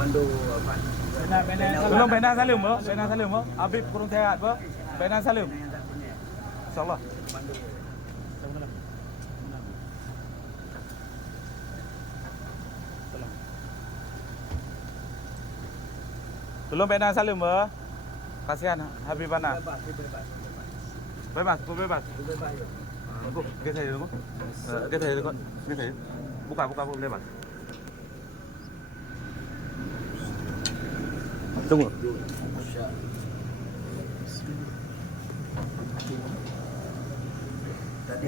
Pandu apa? Belum Bena Salim bro, Bena Salim bro. Habib kurung sehat bro. Bena Salim. Insyaallah. Belum Bena Salim bro. Kasihan Habib Ana. Bebas, bebas. Bu, cái thầy đúng không? Cái thầy được con, cái thầy. Buka, bebas. Tunggu. Tadi,